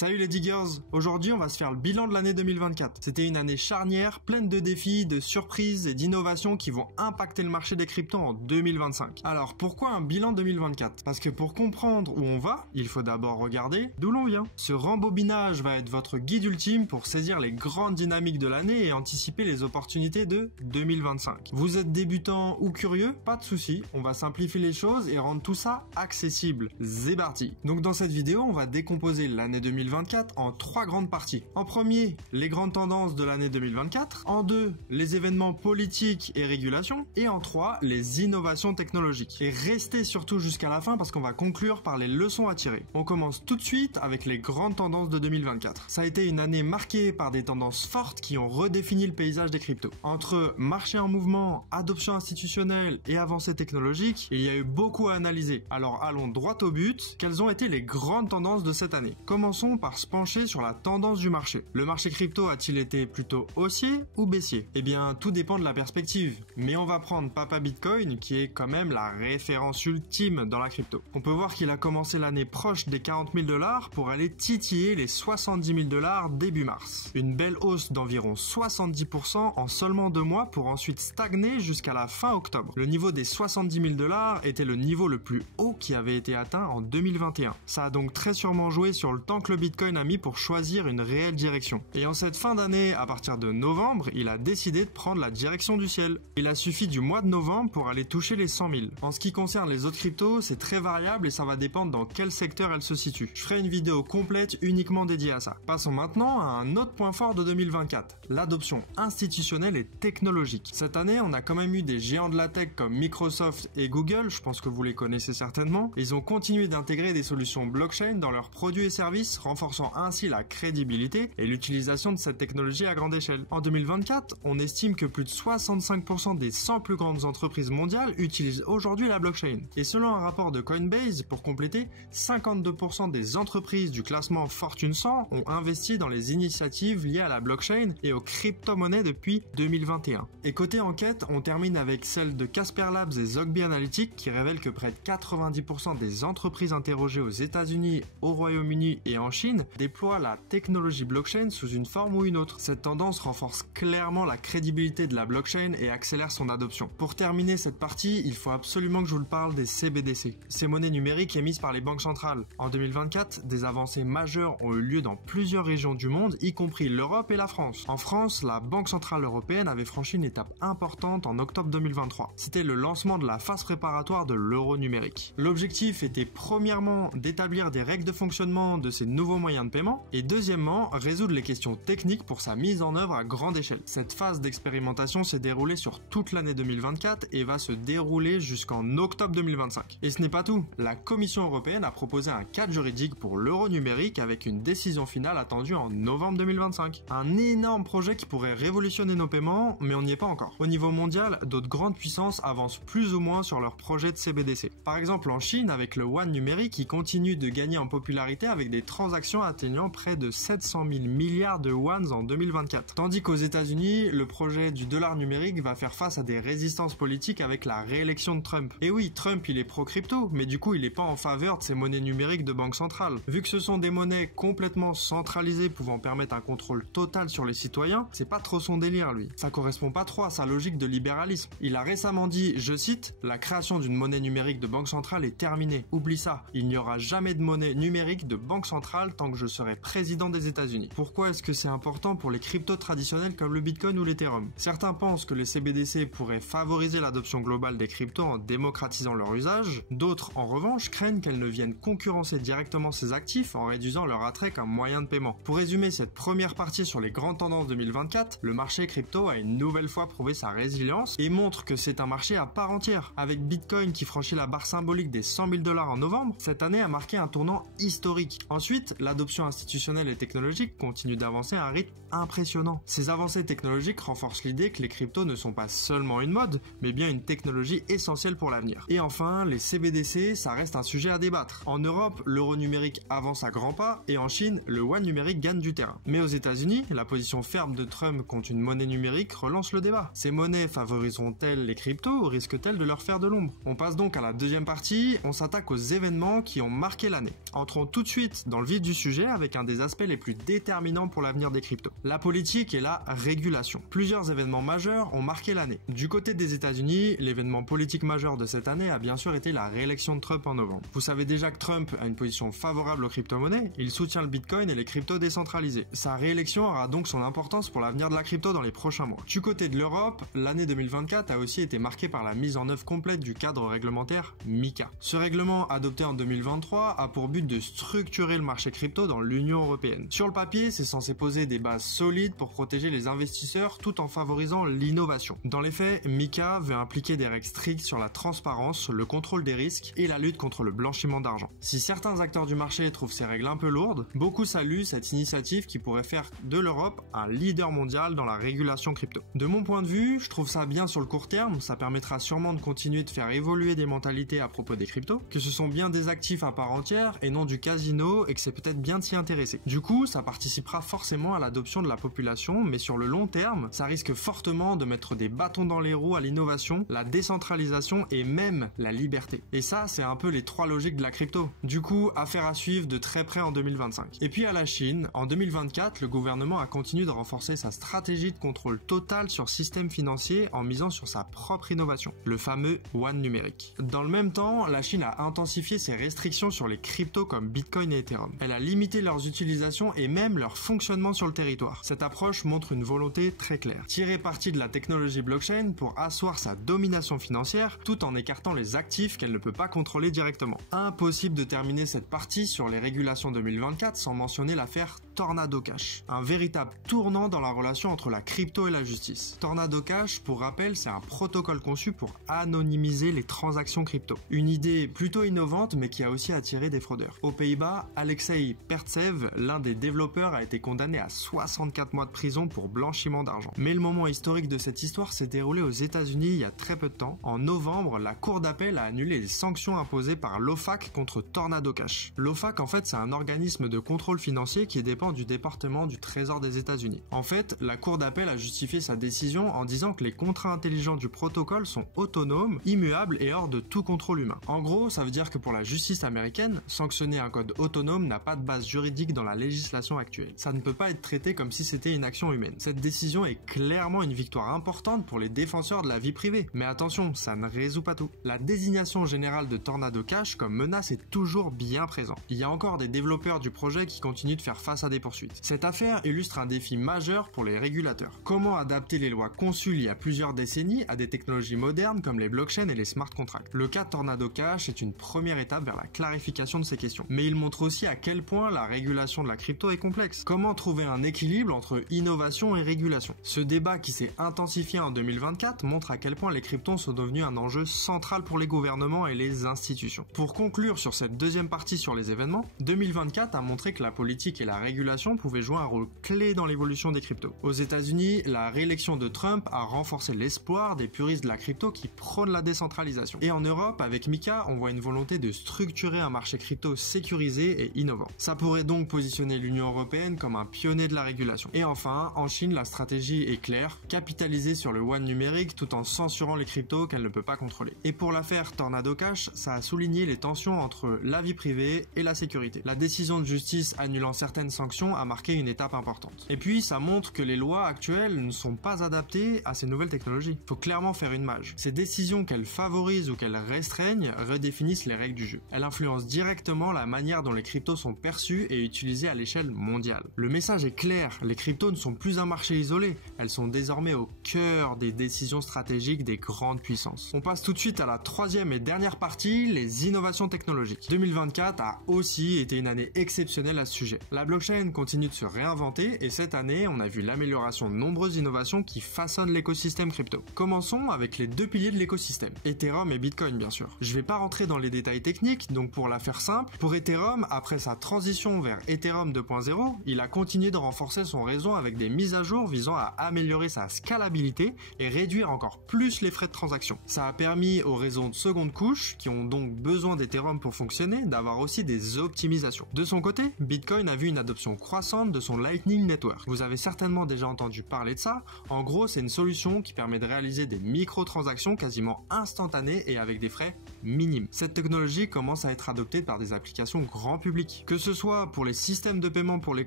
Salut les diggers, aujourd'hui on va se faire le bilan de l'année 2024. C'était une année charnière, pleine de défis, de surprises et d'innovations qui vont impacter le marché des cryptos en 2025. Alors pourquoi un bilan 2024? Parce que pour comprendre où on va, il faut d'abord regarder d'où l'on vient. Ce rembobinage va être votre guide ultime pour saisir les grandes dynamiques de l'année et anticiper les opportunités de 2025. Vous êtes débutant ou curieux? Pas de souci, on va simplifier les choses et rendre tout ça accessible. C'est parti. Donc dans cette vidéo, on va décomposer l'année 2024 en trois grandes parties. En premier, les grandes tendances de l'année 2024. En deux, les événements politiques et régulations. Et en trois, les innovations technologiques. Et restez surtout jusqu'à la fin parce qu'on va conclure par les leçons à tirer. On commence tout de suite avec les grandes tendances de 2024. Ça a été une année marquée par des tendances fortes qui ont redéfini le paysage des cryptos. Entre marché en mouvement, adoption institutionnelle et avancées technologiques, il y a eu beaucoup à analyser. Alors allons droit au but. Quelles ont été les grandes tendances de cette année? Commençons par se pencher sur la tendance du marché. Le marché crypto a-t-il été plutôt haussier ou baissier? Eh bien, tout dépend de la perspective. Mais on va prendre Papa Bitcoin, qui est quand même la référence ultime dans la crypto. On peut voir qu'il a commencé l'année proche des 40 000 $ pour aller titiller les 70 000 $ début mars. Une belle hausse d'environ 70% en seulement 2 mois pour ensuite stagner jusqu'à la fin octobre. Le niveau des 70 000 $ était le niveau le plus haut qui avait été atteint en 2021. Ça a donc très sûrement joué sur le temps que le Bitcoin a mis pour choisir une réelle direction. Et en cette fin d'année, à partir de novembre, il a décidé de prendre la direction du ciel. Il a suffi du mois de novembre pour aller toucher les 100 000. En ce qui concerne les autres cryptos, c'est très variable et ça va dépendre dans quel secteur elles se situent. Je ferai une vidéo complète uniquement dédiée à ça. Passons maintenant à un autre point fort de 2024, l'adoption institutionnelle et technologique. Cette année, on a quand même eu des géants de la tech comme Microsoft et Google, je pense que vous les connaissez certainement. Ils ont continué d'intégrer des solutions blockchain dans leurs produits et services, renforçant ainsi la crédibilité et l'utilisation de cette technologie à grande échelle. En 2024, on estime que plus de 65% des 100 plus grandes entreprises mondiales utilisent aujourd'hui la blockchain. Et selon un rapport de Coinbase, pour compléter, 52% des entreprises du classement Fortune 100 ont investi dans les initiatives liées à la blockchain et aux crypto-monnaies depuis 2021. Et côté enquête, on termine avec celle de Casper Labs et Zogby Analytics qui révèlent que près de 90% des entreprises interrogées aux États-Unis, au Royaume-Uni et en Chine déploie la technologie blockchain sous une forme ou une autre. Cette tendance renforce clairement la crédibilité de la blockchain et accélère son adoption. Pour terminer cette partie, il faut absolument que je vous parle des CBDC, ces monnaies numériques émises par les banques centrales. En 2024, des avancées majeures ont eu lieu dans plusieurs régions du monde, y compris l'Europe et la France. En France, la Banque Centrale Européenne avait franchi une étape importante en octobre 2023. C'était le lancement de la phase préparatoire de l'euro numérique. L'objectif était premièrement d'établir des règles de fonctionnement de ces nouveaux moyens de paiement et deuxièmement résoudre les questions techniques pour sa mise en œuvre à grande échelle. Cette phase d'expérimentation s'est déroulée sur toute l'année 2024 et va se dérouler jusqu'en octobre 2025. Et ce n'est pas tout, la Commission européenne a proposé un cadre juridique pour l'euro numérique avec une décision finale attendue en novembre 2025. Un énorme projet qui pourrait révolutionner nos paiements, mais on n'y est pas encore. Au niveau mondial, d'autres grandes puissances avancent plus ou moins sur leur projet de CBDC. Par exemple en Chine avec le yuan numérique qui continue de gagner en popularité avec des transactions atteignant près de 700 000 milliards de yuans en 2024. Tandis qu'aux États-Unis, le projet du dollar numérique va faire face à des résistances politiques avec la réélection de Trump. Et oui, Trump il est pro-crypto, mais du coup il est pas en faveur de ces monnaies numériques de banque centrale. Vu que ce sont des monnaies complètement centralisées pouvant permettre un contrôle total sur les citoyens, c'est pas trop son délire lui. Ça correspond pas trop à sa logique de libéralisme. Il a récemment dit, je cite, la création d'une monnaie numérique de banque centrale est terminée. Oublie ça, il n'y aura jamais de monnaie numérique de banque centrale tant que je serai président des États-Unis. Pourquoi est-ce que c'est important pour les cryptos traditionnels comme le Bitcoin ou l'Ethereum? Certains pensent que les CBDC pourraient favoriser l'adoption globale des cryptos en démocratisant leur usage. D'autres, en revanche, craignent qu'elles ne viennent concurrencer directement ces actifs en réduisant leur attrait comme moyen de paiement. Pour résumer cette première partie sur les grandes tendances 2024, le marché crypto a une nouvelle fois prouvé sa résilience et montre que c'est un marché à part entière. Avec Bitcoin qui franchit la barre symbolique des 100 000 $ en novembre, cette année a marqué un tournant historique. Ensuite, l'adoption institutionnelle et technologique continue d'avancer à un rythme impressionnant. Ces avancées technologiques renforcent l'idée que les cryptos ne sont pas seulement une mode, mais bien une technologie essentielle pour l'avenir. Et enfin, les CBDC, ça reste un sujet à débattre. En Europe, l'euro numérique avance à grands pas et en Chine, le yuan numérique gagne du terrain. Mais aux États-Unis, la position ferme de Trump contre une monnaie numérique relance le débat. Ces monnaies favoriseront-elles les cryptos ou risquent-elles de leur faire de l'ombre? On passe donc à la deuxième partie, on s'attaque aux événements qui ont marqué l'année. Entrons tout de suite dans le vif du du sujet avec un des aspects les plus déterminants pour l'avenir des cryptos. La politique et la régulation. Plusieurs événements majeurs ont marqué l'année. Du côté des États-Unis, l'événement politique majeur de cette année a bien sûr été la réélection de Trump en novembre. Vous savez déjà que Trump a une position favorable aux crypto-monnaies, il soutient le Bitcoin et les cryptos décentralisés. Sa réélection aura donc son importance pour l'avenir de la crypto dans les prochains mois. Du côté de l'Europe, l'année 2024 a aussi été marquée par la mise en œuvre complète du cadre réglementaire MiCA. Ce règlement, adopté en 2023, a pour but de structurer le marché crypto dans l'Union européenne. Sur le papier, c'est censé poser des bases solides pour protéger les investisseurs tout en favorisant l'innovation. Dans les faits, MiCA veut impliquer des règles strictes sur la transparence, le contrôle des risques et la lutte contre le blanchiment d'argent. Si certains acteurs du marché trouvent ces règles un peu lourdes, beaucoup saluent cette initiative qui pourrait faire de l'Europe un leader mondial dans la régulation crypto. De mon point de vue, je trouve ça bien sur le court terme, ça permettra sûrement de continuer de faire évoluer des mentalités à propos des cryptos, que ce sont bien des actifs à part entière et non du casino et que c'est peut-être bien de s'y intéresser. Du coup, ça participera forcément à l'adoption de la population, mais sur le long terme, ça risque fortement de mettre des bâtons dans les roues à l'innovation, la décentralisation et même la liberté. Et ça, c'est un peu les trois logiques de la crypto. Du coup, affaire à suivre de très près en 2025. Et puis à la Chine, en 2024, le gouvernement a continué de renforcer sa stratégie de contrôle total sur système financier en misant sur sa propre innovation, le fameux yuan numérique. Dans le même temps, la Chine a intensifié ses restrictions sur les cryptos comme Bitcoin et Ethereum. Elle a limité leurs utilisations et même leur fonctionnement sur le territoire. Cette approche montre une volonté très claire. Tirer parti de la technologie blockchain pour asseoir sa domination financière tout en écartant les actifs qu'elle ne peut pas contrôler directement. Impossible de terminer cette partie sur les régulations 2024 sans mentionner l'affaire Tornado Cash, un véritable tournant dans la relation entre la crypto et la justice. Tornado Cash, pour rappel, c'est un protocole conçu pour anonymiser les transactions crypto. Une idée plutôt innovante mais qui a aussi attiré des fraudeurs. Aux Pays-Bas, Alexei Pertsev, l'un des développeurs, a été condamné à 64 mois de prison pour blanchiment d'argent. Mais le moment historique de cette histoire s'est déroulé aux États-Unis il y a très peu de temps. En novembre, la Cour d'appel a annulé les sanctions imposées par l'OFAC contre Tornado Cash. L'OFAC, en fait, c'est un organisme de contrôle financier qui dépend du département du Trésor des États-Unis. En fait, la Cour d'appel a justifié sa décision en disant que les contrats intelligents du protocole sont autonomes, immuables et hors de tout contrôle humain. En gros, ça veut dire que pour la justice américaine, sanctionner un code autonome n'a pas de base juridique dans la législation actuelle. Ça ne peut pas être traité comme si c'était une action humaine. Cette décision est clairement une victoire importante pour les défenseurs de la vie privée. Mais attention, ça ne résout pas tout. La désignation générale de Tornado Cash comme menace est toujours bien présente. Il y a encore des développeurs du projet qui continuent de faire face à des poursuites. Cette affaire illustre un défi majeur pour les régulateurs. Comment adapter les lois conçues il y a plusieurs décennies à des technologies modernes comme les blockchains et les smart contracts? Le cas Tornado Cash est une première étape vers la clarification de ces questions. Mais il montre aussi à quel point la régulation de la crypto est complexe. Comment trouver un équilibre entre innovation et régulation? Ce débat qui s'est intensifié en 2024 montre à quel point les cryptos sont devenus un enjeu central pour les gouvernements et les institutions. Pour conclure sur cette deuxième partie sur les événements, 2024 a montré que la politique et la régulation pouvaient jouer un rôle clé dans l'évolution des cryptos. Aux États-Unis, la réélection de Trump a renforcé l'espoir des puristes de la crypto qui prônent la décentralisation. Et en Europe, avec MiCA, on voit une volonté de structurer un marché crypto sécurisé et innovant. Ça pourrait donc positionner l'Union européenne comme un pionnier de la régulation. Et enfin, en Chine, la stratégie est claire, capitaliser sur le yuan numérique tout en censurant les cryptos qu'elle ne peut pas contrôler. Et pour l'affaire Tornado Cash, ça a souligné les tensions entre la vie privée et la sécurité. La décision de justice annulant certaines sanctions a marqué une étape importante. Et puis, ça montre que les lois actuelles ne sont pas adaptées à ces nouvelles technologies. Faut clairement faire une mage. Ces décisions, qu'elles favorisent ou qu'elles restreignent, redéfinissent les règles du jeu. Elles influencent directement la manière dont les cryptos sont perçus et utilisés à l'échelle mondiale. Le message est clair, les cryptos ne sont plus un marché isolé, elles sont désormais au cœur des décisions stratégiques des grandes puissances. On passe tout de suite à la troisième et dernière partie, les innovations technologiques. 2024 a aussi été une année exceptionnelle à ce sujet. La blockchain continue de se réinventer et cette année, on a vu l'amélioration de nombreuses innovations qui façonnent l'écosystème crypto. Commençons avec les deux piliers de l'écosystème, Ethereum et Bitcoin bien sûr. Je vais pas rentrer dans les détails techniques, donc pour la faire simple, pour Ethereum, après sa transition vers Ethereum 2.0, il a continué de renforcer son réseau avec des mises à jour visant à améliorer sa scalabilité et réduire encore plus les frais de transaction. Ça a permis aux réseaux de seconde couche, qui ont donc besoin d'Ethereum pour fonctionner, d'avoir aussi des optimisations. De son côté, Bitcoin a vu une adoption croissante de son Lightning Network. Vous avez certainement déjà entendu parler de ça. En gros, c'est une solution qui permet de réaliser des microtransactions quasiment instantanées et avec des frais minime. Cette technologie commence à être adoptée par des applications grand public, que ce soit pour les systèmes de paiement pour les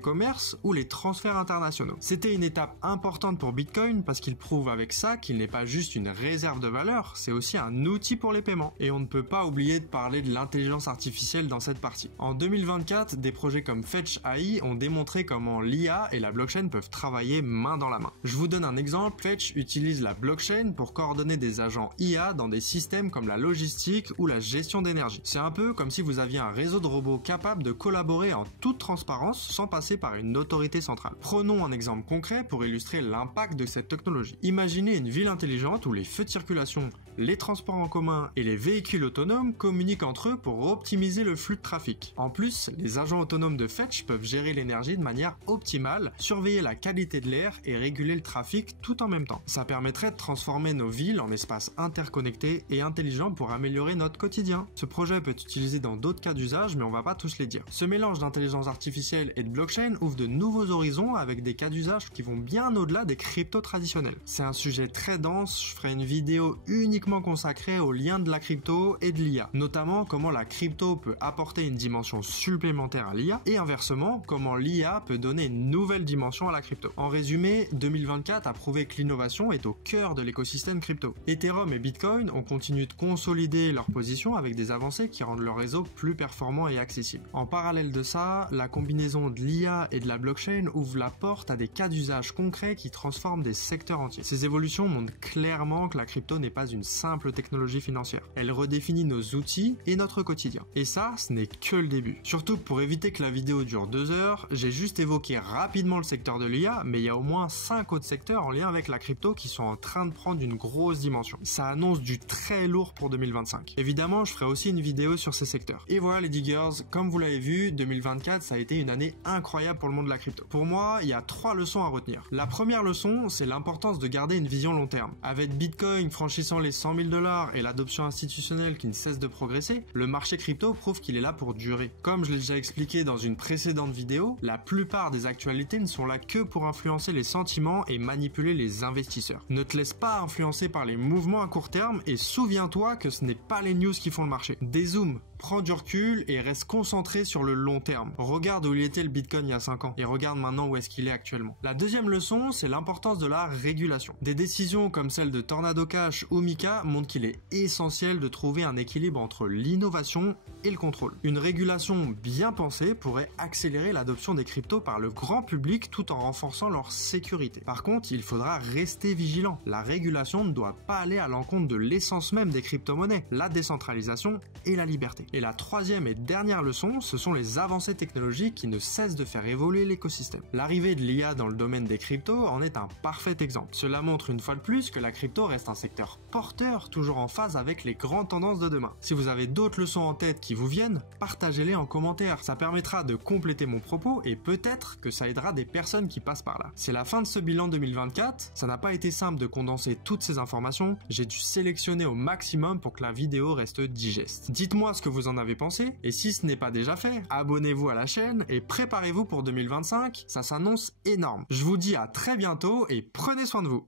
commerces ou les transferts internationaux. C'était une étape importante pour Bitcoin parce qu'il prouve avec ça qu'il n'est pas juste une réserve de valeur, c'est aussi un outil pour les paiements. Et on ne peut pas oublier de parler de l'intelligence artificielle dans cette partie. En 2024, des projets comme Fetch AI ont démontré comment l'IA et la blockchain peuvent travailler main dans la main. Je vous donne un exemple, Fetch utilise la blockchain pour coordonner des agents IA dans des systèmes comme la logistique ou la gestion d'énergie. C'est un peu comme si vous aviez un réseau de robots capable de collaborer en toute transparence sans passer par une autorité centrale. Prenons un exemple concret pour illustrer l'impact de cette technologie. Imaginez une ville intelligente où les feux de circulation, les transports en commun et les véhicules autonomes communiquent entre eux pour optimiser le flux de trafic. En plus, les agents autonomes de Fetch peuvent gérer l'énergie de manière optimale, surveiller la qualité de l'air et réguler le trafic tout en même temps. Ça permettrait de transformer nos villes en espaces interconnectés et intelligents pour améliorer notre quotidien. Ce projet peut être utilisé dans d'autres cas d'usage, mais on va pas tous les dire. Ce mélange d'intelligence artificielle et de blockchain ouvre de nouveaux horizons avec des cas d'usage qui vont bien au-delà des cryptos traditionnels. C'est un sujet très dense, je ferai une vidéo uniquement consacrée aux liens de la crypto et de l'IA, notamment comment la crypto peut apporter une dimension supplémentaire à l'IA et inversement, comment l'IA peut donner une nouvelle dimension à la crypto. En résumé, 2024 a prouvé que l'innovation est au cœur de l'écosystème crypto. Ethereum et Bitcoin ont continué de consolider leur position avec des avancées qui rendent leur réseau plus performant et accessible. En parallèle de ça, la combinaison de l'IA et de la blockchain ouvre la porte à des cas d'usage concrets qui transforment des secteurs entiers. Ces évolutions montrent clairement que la crypto n'est pas une simple technologie financière. Elle redéfinit nos outils et notre quotidien. Et ça, ce n'est que le début. Surtout pour éviter que la vidéo dure 2 heures, j'ai juste évoqué rapidement le secteur de l'IA, mais il y a au moins 5 autres secteurs en lien avec la crypto qui sont en train de prendre une grosse dimension. Ça annonce du très lourd pour 2025. Évidemment, je ferai aussi une vidéo sur ces secteurs. Et voilà les diggers, comme vous l'avez vu, 2024 ça a été une année incroyable pour le monde de la crypto. Pour moi, il y a 3 leçons à retenir. La première leçon, c'est l'importance de garder une vision long terme. Avec Bitcoin franchissant les 100 000 $ et l'adoption institutionnelle qui ne cesse de progresser, le marché crypto prouve qu'il est là pour durer. Comme je l'ai déjà expliqué dans une précédente vidéo, la plupart des actualités ne sont là que pour influencer les sentiments et manipuler les investisseurs. Ne te laisse pas influencer par les mouvements à court terme et souviens-toi que ce n'est pas les news qui font le marché. Dézoome, prends du recul et reste concentré sur le long terme. Regarde où il était le Bitcoin il y a 5 ans et regarde maintenant où est-ce qu'il est actuellement. La deuxième leçon, c'est l'importance de la régulation. Des décisions comme celle de Tornado Cash ou Mika montrent qu'il est essentiel de trouver un équilibre entre l'innovation et le contrôle. Une régulation bien pensée pourrait accélérer l'adoption des cryptos par le grand public tout en renforçant leur sécurité. Par contre, il faudra rester vigilant. La régulation ne doit pas aller à l'encontre de l'essence même des crypto-monnaies, la décentralisation et la liberté. Et la troisième et dernière leçon, ce sont les avancées technologiques qui ne cessent de faire évoluer l'écosystème. L'arrivée de l'IA dans le domaine des cryptos en est un parfait exemple. Cela montre une fois de plus que la crypto reste un secteur porteur, toujours en phase avec les grandes tendances de demain. Si vous avez d'autres leçons en tête qui vous viennent, partagez-les en commentaire. Ça permettra de compléter mon propos et peut-être que ça aidera des personnes qui passent par là. C'est la fin de ce bilan 2024. Ça n'a pas été simple de condenser toutes ces informations. J'ai dû sélectionner au maximum pour que la vidéo reste digeste. Dites-moi ce que vous en avez pensé et si ce n'est pas déjà fait, abonnez-vous à la chaîne et préparez-vous pour 2025. Ça s'annonce énorme. Je vous dis à très bientôt et prenez soin de vous.